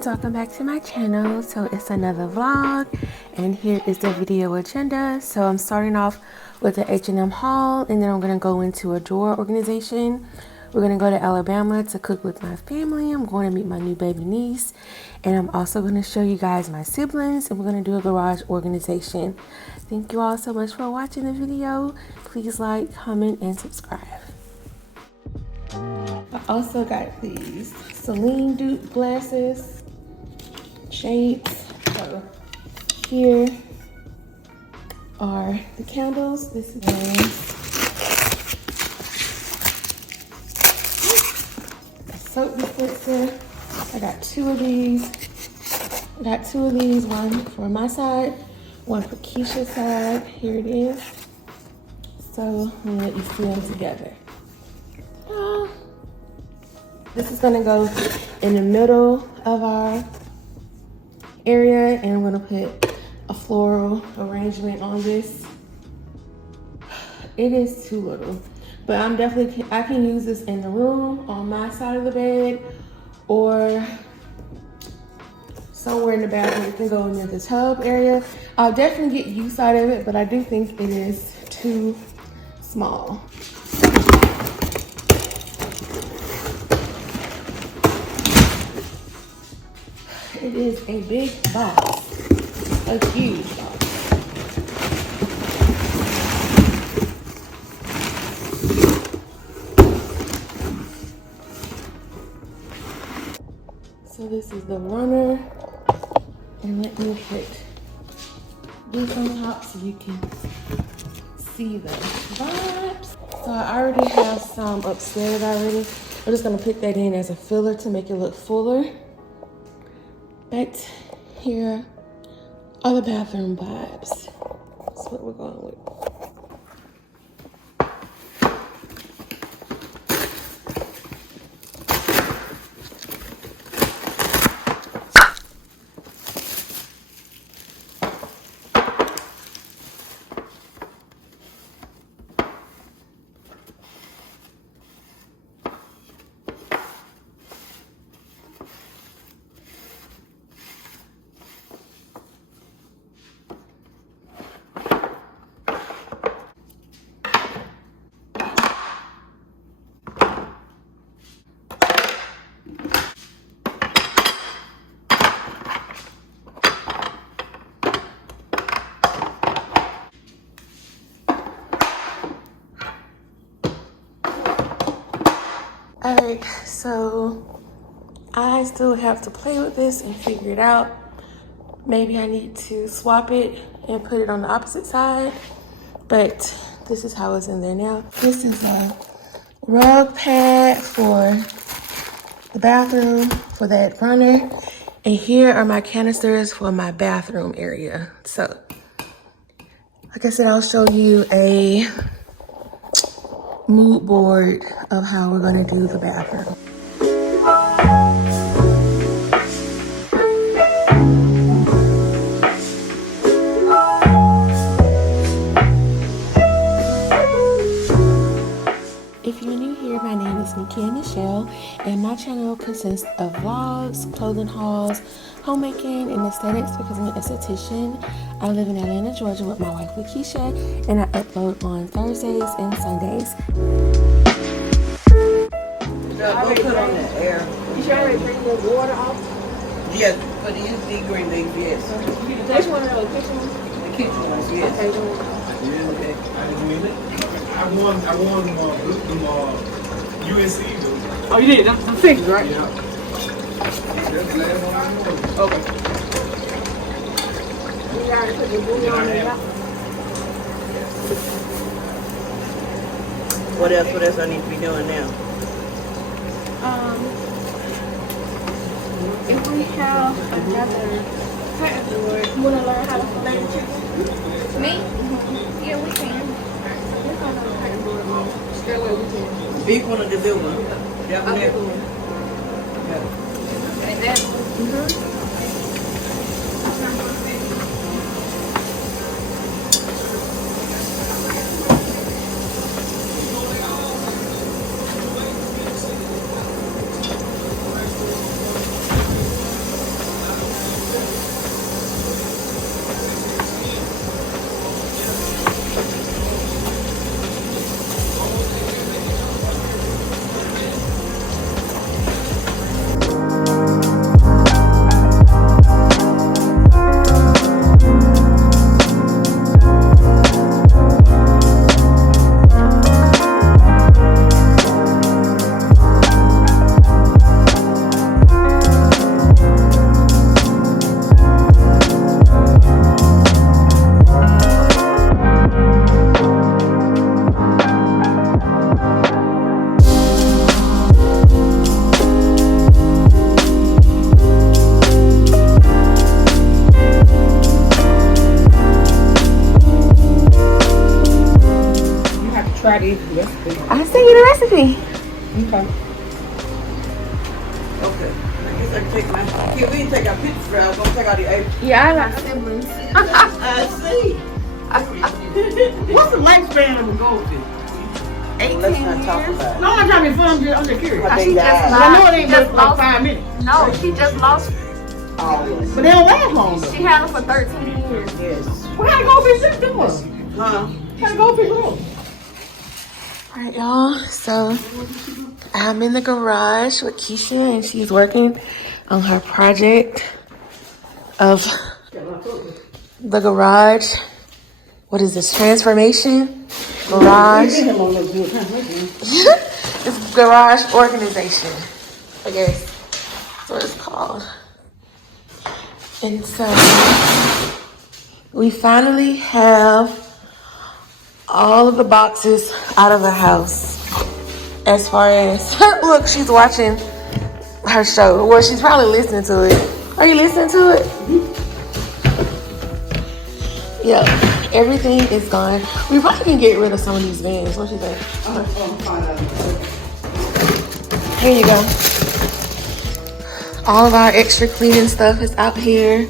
friends, welcome back to my channel. So it's another vlog and here is the video agenda. So I'm starting off with the H&M haul and then I'm going to go into a drawer organization. We're going to go to Alabama to cook with my family. I'm going to meet my new baby niece and I'm also going to show you guys my siblings and we're going to do a garage organization. Thank you all so much for watching the video. Please like, comment, and subscribe. I also got these Celine dupe glasses, shades. So here are the candles. This is a soap dispenser. I got two of these. One for my side, one for Keisha's side. Here it is. So I'm gonna let you see them together. This is gonna go in the middle of our area and I'm gonna put a floral arrangement on this. It is too little, but I can use this in the room on my side of the bed or somewhere in the bathroom. It can go in the tub area. I'll definitely get use out of it, but I do think it is too small. It is a big box, a huge box. So this is the runner, and let me put this on top so you can see the vibes. So I already have some upstairs already. I'm just gonna put that in as a filler to make it look fuller. But here are the bathroom vibes. That's what we're going with. All right, so I still have to play with this and figure it out. Maybe I need to swap it and put it on the opposite side, but this is how it's in there now. This is a rug pad for the bathroom for that runner. And here are my canisters for my bathroom area. So, like I said, I'll show you a mood board of how we're gonna do the bathroom. If you're new here, my name is NikiaTheSkinTherapist, and my channel consists of vlogs, clothing hauls, homemaking, and aesthetics because I'm an esthetician. I live in Atlanta, Georgia with my wife, Keisha, and I upload on Thursdays and Sundays. Go put on the air. You should already bring the water off? Yes, for the UV green leaf, yes. Which one are the kitchen ones? The kitchen ones, yes. Okay. Okay. I won USC though. Oh, you did? That's the fix, right? Yeah. That's the last one I won. Okay. You already put the bouillon on the top? What else I need to be doing now? If we have another curtain board, you want to learn how to fillet the chicken? Me? Yeah, we can. We're going to curtain board, Mom. Straight away, we can. Big one or the little one? That one there? Like that? try the recipe. I sent you the recipe. Okay. Okay. I guess I can take my. Here, we didn't take our pictures, right? I'm gonna take out the apron. Yeah, I got siblings. I see. What's the lifespan of a goldfish? 18 Let's not talk years. about it. No, I'm trying to be fun. I'm just curious. How She they just died. But I know it lost. ain't She just but like lost. 5 minutes. No, she just lost. Always. But they don't last long though. She had them for 13 years. Yes. What kind of goldfish is this? Huh? What kind of goldfish is this? All right, y'all. So I'm in the garage with Keisha, and she's working on her project of the garage. What is this? Transformation? Garage. It's garage organization, I guess. That's what it's called. And so we finally have all of the boxes out of the house. As far as, look, she's watching her show. Well, she's probably listening to it. Are you listening to it? Yeah, everything is gone. We probably can get rid of some of these vans. What you think? Here you go. All of our extra cleaning stuff is out here.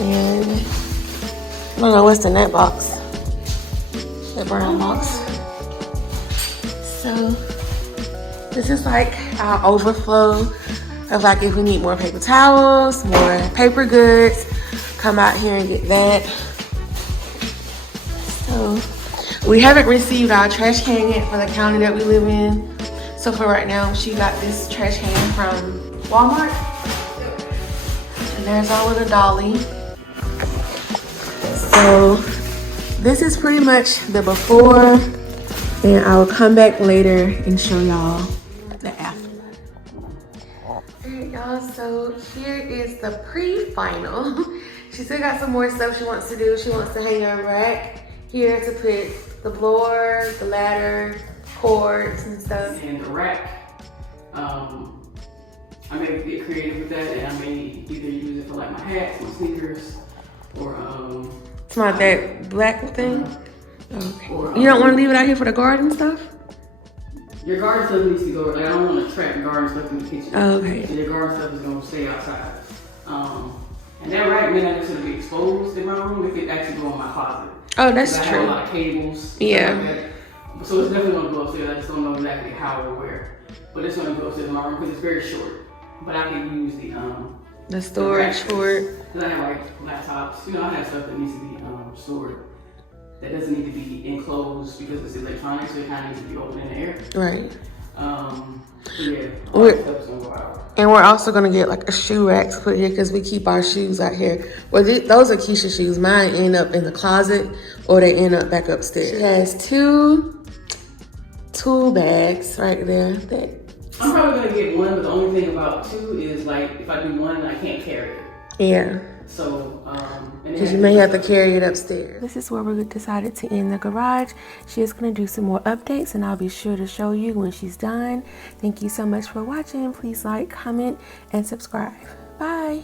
And I don't know what's in that box. That brown box. So this is like our overflow of like if we need more paper towels, more paper goods, come out here and get that. So we haven't received our trash can yet for the county that we live in. So for right now, she got this trash can from Walmart. And there's our little dolly. So this is pretty much the before, and I'll come back later and show y'all the after. Alright y'all, so here is the pre-final. She still got some more stuff she wants to do. She wants to hang a rack here to put the blower, the ladder, cords and stuff. And the rack, I may get creative with that, and I may either use it for like my hats, my sneakers, or It's not that black thing? Okay. Or, You don't want to leave it out here for the garden stuff? your garden stuff needs to go. Like I don't want to trap garden stuff in the kitchen. Okay. So your garden stuff is gonna stay outside. And that rack may not necessarily be exposed in my room. It could actually go in my closet. Oh, that's 'Cause I have true. a lot of cables. stuff Yeah. Like that. So it's definitely gonna go upstairs. I just don't know exactly how or where. But it's gonna go upstairs in my room because it's very short. But I can use The storage for it. because I have like laptops. You know, I have stuff that needs to be stored. That doesn't need to be enclosed because it's electronic, so it kind of needs to be open in the air. Right. So yeah, all We're- that stuff's gonna go out. And we're also gonna get like a shoe rack to put here because we keep our shoes out here. Well, those are Keisha's shoes. Mine end up in the closet or they end up back upstairs. She has 2 tool bags right there. I'm probably gonna get one, but the only thing about 2 is like if I do one, I can't carry it. Yeah. So, Because you may have to carry it upstairs. This is where we decided to end the garage. She is going to do some more updates and I'll be sure to show you when she's done. Thank you so much for watching. Please like, comment, and subscribe. Bye.